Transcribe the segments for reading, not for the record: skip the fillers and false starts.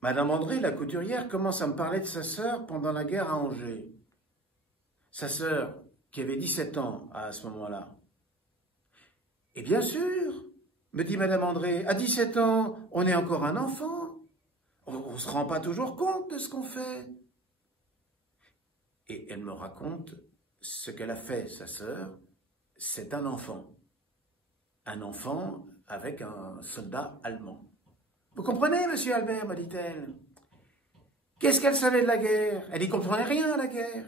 Madame André, la couturière, commence à me parler de sa sœur pendant la guerre à Angers. Sa sœur, qui avait 17 ans à ce moment-là. Et bien sûr, me dit Madame André, à 17 ans, on est encore un enfant. On ne se rend pas toujours compte de ce qu'on fait. Et elle me raconte ce qu'elle a fait, sa sœur. C'est un enfant. Un enfant avec un soldat allemand. Vous comprenez, monsieur Albert, me dit-elle. Qu'est-ce qu'elle savait de la guerre? Elle n'y comprenait rien à la guerre.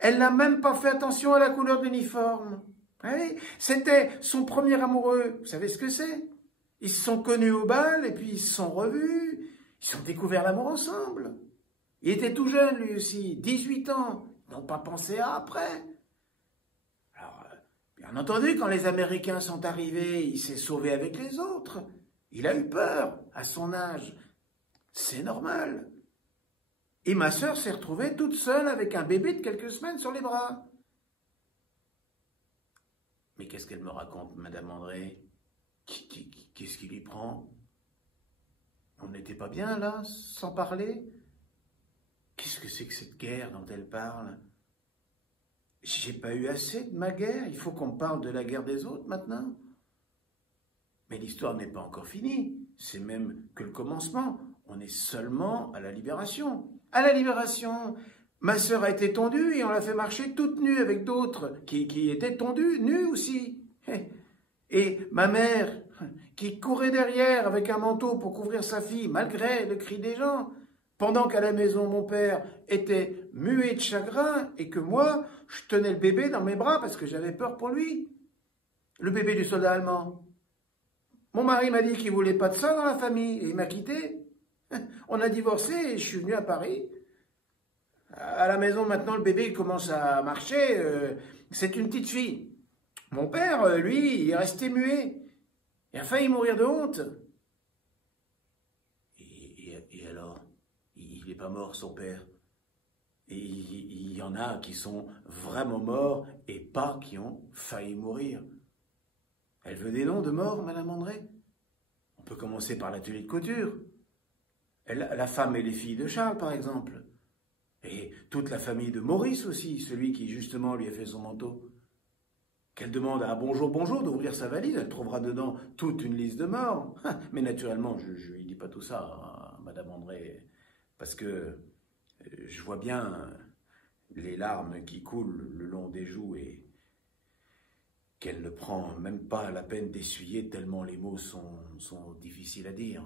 Elle n'a même pas fait attention à la couleur de l'uniforme. Oui, c'était son premier amoureux. Vous savez ce que c'est? Ils se sont connus au bal et puis ils se sont revus. Ils ont découvert l'amour ensemble. Il était tout jeune lui aussi, 18 ans. Ils n'ont pas pensé à après. Alors, bien entendu, quand les Américains sont arrivés, il s'est sauvé avec les autres. Il a eu peur à son âge. C'est normal. Et ma sœur s'est retrouvée toute seule avec un bébé de quelques semaines sur les bras. Mais qu'est-ce qu'elle me raconte, Madame André? Qu'est-ce qui lui prend? On n'était pas bien là, sans parler? Qu'est-ce que c'est que cette guerre dont elle parle? J'ai pas eu assez de ma guerre, il faut qu'on me parle de la guerre des autres maintenant. Mais l'histoire n'est pas encore finie, c'est même que le commencement. On est seulement à la libération. À la libération, ma sœur a été tondue et on l'a fait marcher toute nue avec d'autres qui étaient tondues, nues aussi. Et ma mère, qui courait derrière avec un manteau pour couvrir sa fille, malgré le cri des gens, pendant qu'à la maison, mon père était muet de chagrin et que moi, je tenais le bébé dans mes bras parce que j'avais peur pour lui. Le bébé du soldat allemand. Mon mari m'a dit qu'il ne voulait pas de ça dans la famille et il m'a quitté. On a divorcé et je suis venu à Paris. À la maison, maintenant, le bébé commence à marcher. C'est une petite fille. Mon père, lui, il est resté muet. Il a failli mourir de honte. Et alors, il n'est pas mort, son père. Et il y en a qui sont vraiment morts et pas qui ont failli mourir. Elle veut des noms de morts, Madame André? On peut commencer par l'atelier de couture. La femme et les filles de Charles, par exemple. Et toute la famille de Maurice aussi, celui qui justement lui a fait son manteau. Qu'elle demande à Bonjour Bonjour d'ouvrir sa valise, elle trouvera dedans toute une liste de morts. Mais naturellement, je ne lui dis pas tout ça à Madame André, parce que je vois bien les larmes qui coulent le long des joues et qu'elle ne prend même pas la peine d'essuyer tellement les mots sont difficiles à dire.